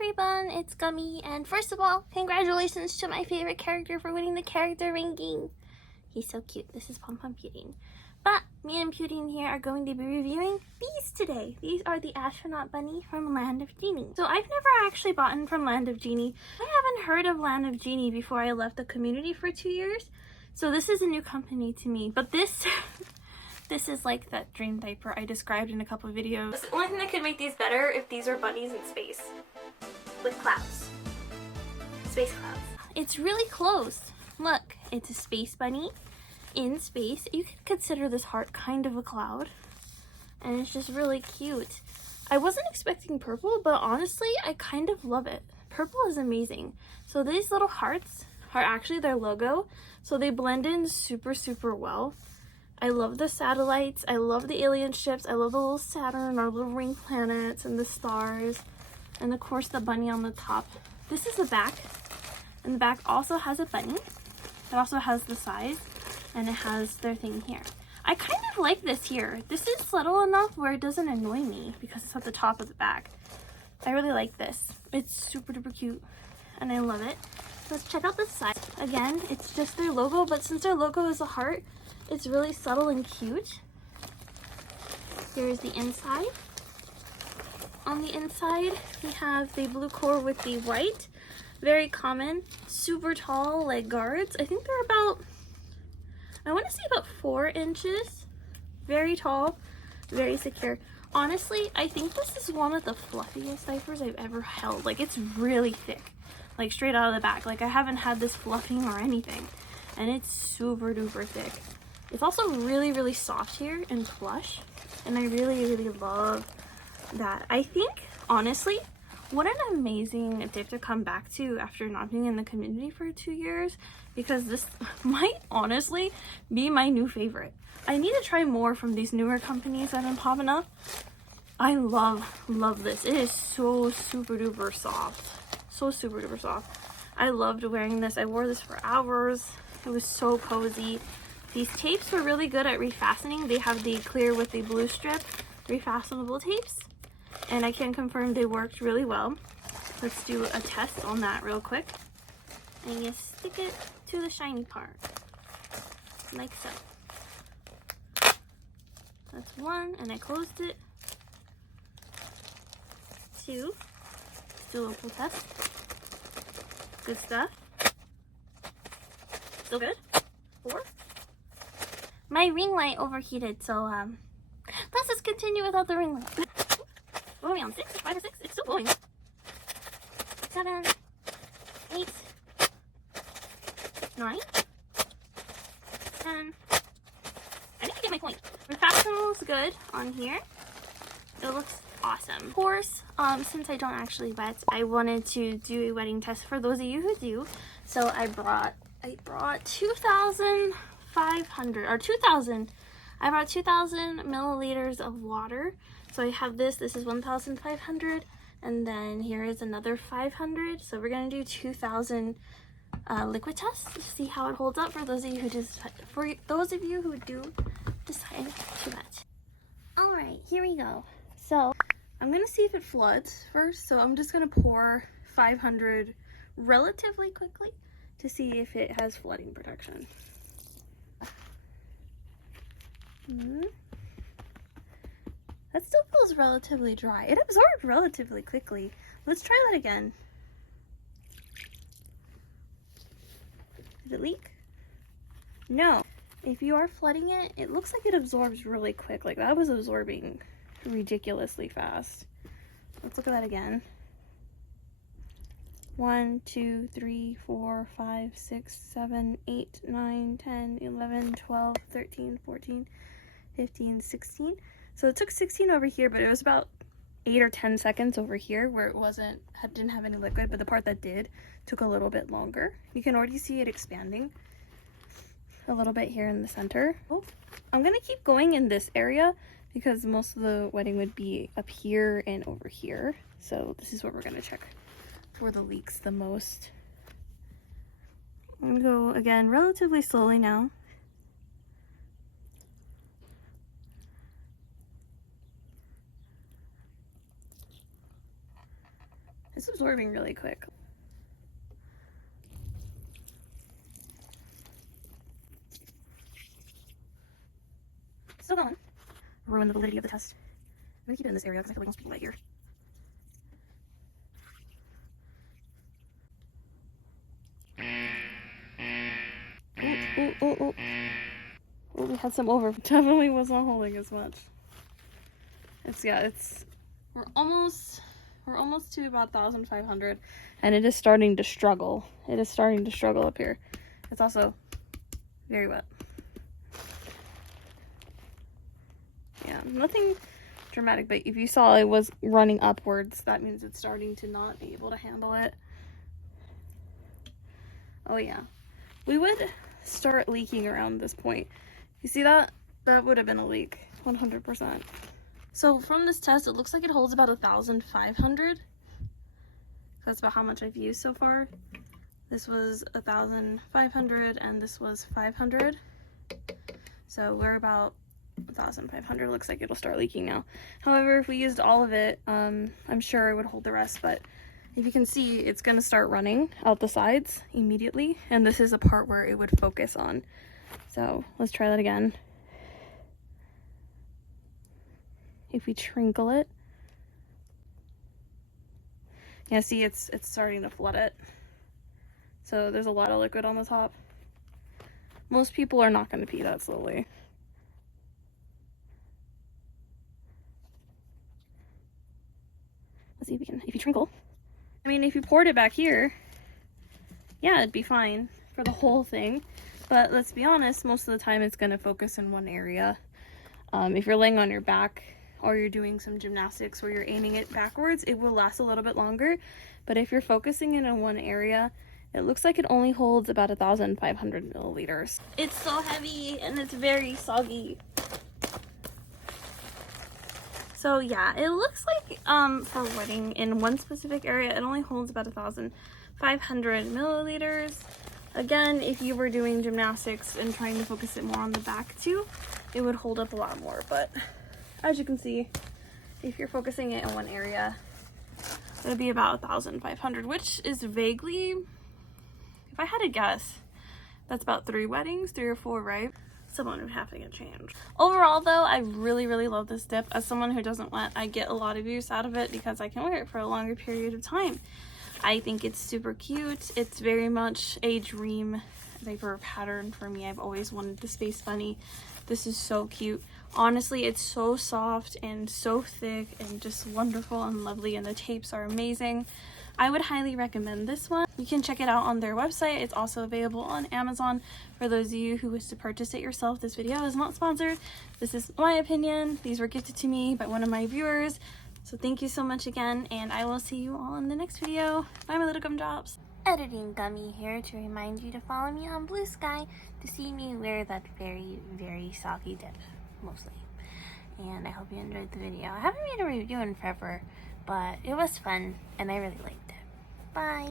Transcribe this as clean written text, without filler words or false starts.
everyone, it's Gummy, and first of all, congratulations to my favorite character for winning the character ranking. He's so cute. This is Pom Pom Pudding. But me and Pudding here are going to be reviewing these today. These are the Astronaut Bunny from Land of Genie. So I've never actually bought from Land of Genie. I haven't heard of Land of Genie before I left the community for 2 years. So this is a new company to me. But this this is like that dream diaper I described in a couple of videos. It's the only thing that could make these better if these are bunnies in space. With clouds. Space clouds. It's really close. Look, it's a space bunny in space. You could consider this heart kind of a cloud. And it's just really cute. I wasn't expecting purple, but honestly, I kind of love it. Purple is amazing. So these little hearts are actually their logo. So they blend in super, super well. I love the satellites. I love the alien ships. I love the little Saturn, our little ring planets, and the stars. And of course the bunny on the top. This is the back. And the back also has a bunny. It also has the size. And it has their thing here. I kind of like this here. This is subtle enough where it doesn't annoy me because it's at the top of the back. I really like this. It's super duper cute. And I love it. Let's check out the side. Again, it's just their logo, but since their logo is a heart, it's really subtle and cute. Here's the inside. On the inside, we have the blue core with the white. Very common, super tall, like guards. I think they're about, I want to say about 4 inches. Very tall, very secure. Honestly, I think this is one of the fluffiest diapers I've ever held. Like, it's really thick, like straight out of the back. Like, I haven't had this fluffing or anything, and it's super duper thick. It's also really, really soft here and plush, and I really, really love that. I think, honestly, what an amazing gift to come back to after not being in the community for 2 years, because this might honestly be my new favorite. I need to try more from these newer companies that have been popping up. I love this. It is so super duper soft. So super duper soft. I loved wearing this. I wore this for hours. It was so cozy. These tapes were really good at refastening. They have the clear with the blue strip refastenable tapes. And I can confirm they worked really well. Let's do a test on that real quick. And you stick it to the shiny part. Like so. That's 1, and I closed it. 2. Let's do a local test. Good stuff. Still good. 4. My ring light overheated, so let's just continue without the ring light. What are we on? 6? 5 or 6? It's still blowing. 7, 8, 9, 10. I think I get my point. Refastenable is good on here. It looks awesome. Of course, since I don't actually wet, I wanted to do a wetting test for those of you who do. So I brought 2,500 or 2,000. I brought 2,000 milliliters of water. So I have this is 1,500, and then here is another 500. So we're gonna do 2,000 liquid tests to see how it holds up for those of you who do decide to wet. All right, here we go. So I'm gonna see if it floods first. So I'm just gonna pour 500 relatively quickly to see if it has flooding protection. That still feels relatively dry. It absorbed relatively quickly. Let's try that again. Did it leak? No. If you are flooding it, it looks like it absorbs really quick. Like, that was absorbing ridiculously fast. Let's look at that again. 1, 2, 3, 4, 5, 6, 7, 8, 9, 10, 11, 12, 13, 14, 15, 16. So it took 16 over here, but it was about 8 or 10 seconds over here where it didn't have any liquid, but the part that did took a little bit longer. You can already see it expanding a little bit here in the center. Oh, I'm gonna keep going in this area because most of the wetting would be up here and over here. So this is where we're gonna check for the leaks the most. I'm gonna go again relatively slowly now. It's absorbing really quick. Still going. Ruin the validity of the test. I'm gonna keep it in this area because I feel like most people right here. Oh, we had some over. Definitely wasn't holding as much. We're almost to about 1,500, and it is starting to struggle. It is starting to struggle up here. It's also very wet. Yeah, nothing dramatic, but if you saw it was running upwards, that means it's starting to not be able to handle it. Oh yeah, we would start leaking around this point. You see that? That would have been a leak, 100%. So from this test, it looks like it holds about 1,500. That's about how much I've used so far. This was 1,500 and this was 500. So we're about 1,500. Looks like it'll start leaking now. However, if we used all of it, I'm sure it would hold the rest, but if you can see, it's gonna start running out the sides immediately, and this is a part where it would focus on. So let's try that again. If we trinkle it, yeah, see, it's starting to flood it. So there's a lot of liquid on the top. Most people are not going to pee that slowly. Let's see if we can, if you trinkle. I mean, if you poured it back here, yeah, it'd be fine for the whole thing. But let's be honest, most of the time it's going to focus in one area. If you're laying on your back or you're doing some gymnastics where you're aiming it backwards, it will last a little bit longer. But if you're focusing it in one area, it looks like it only holds about 1,500 milliliters. It's so heavy and it's very soggy. So yeah, it looks like for wetting in one specific area, it only holds about 1,500 milliliters. Again, if you were doing gymnastics and trying to focus it more on the back too, it would hold up a lot more. But as you can see, if you're focusing it in one area, it would be about 1,500, which is vaguely, if I had to guess, that's about 3 weddings, 3 or 4, right? Someone would have to get changed. Overall though, I really love this dip. As someone who doesn't wet, I get a lot of use out of it because I can wear it for a longer period of time. I think it's super cute. It's very much a dream diaper pattern for me. I've always wanted the Space Bunny. This is so cute. Honestly, it's so soft and so thick and just wonderful and lovely, and the tapes are amazing. I would highly recommend this one. You can check it out on their website. It's also available on Amazon for those of you who wish to purchase it yourself. This video is not sponsored. This is my opinion. These were gifted to me by one of my viewers. So thank you so much again, and I will see you all in the next video. Bye, my little gumdrops. Editing Gummy here to remind you to follow me on Blue Sky to see me wear that very soggy dip, mostly. And I hope you enjoyed the video. I haven't made a review in forever, but it was fun and I really liked it. Bye!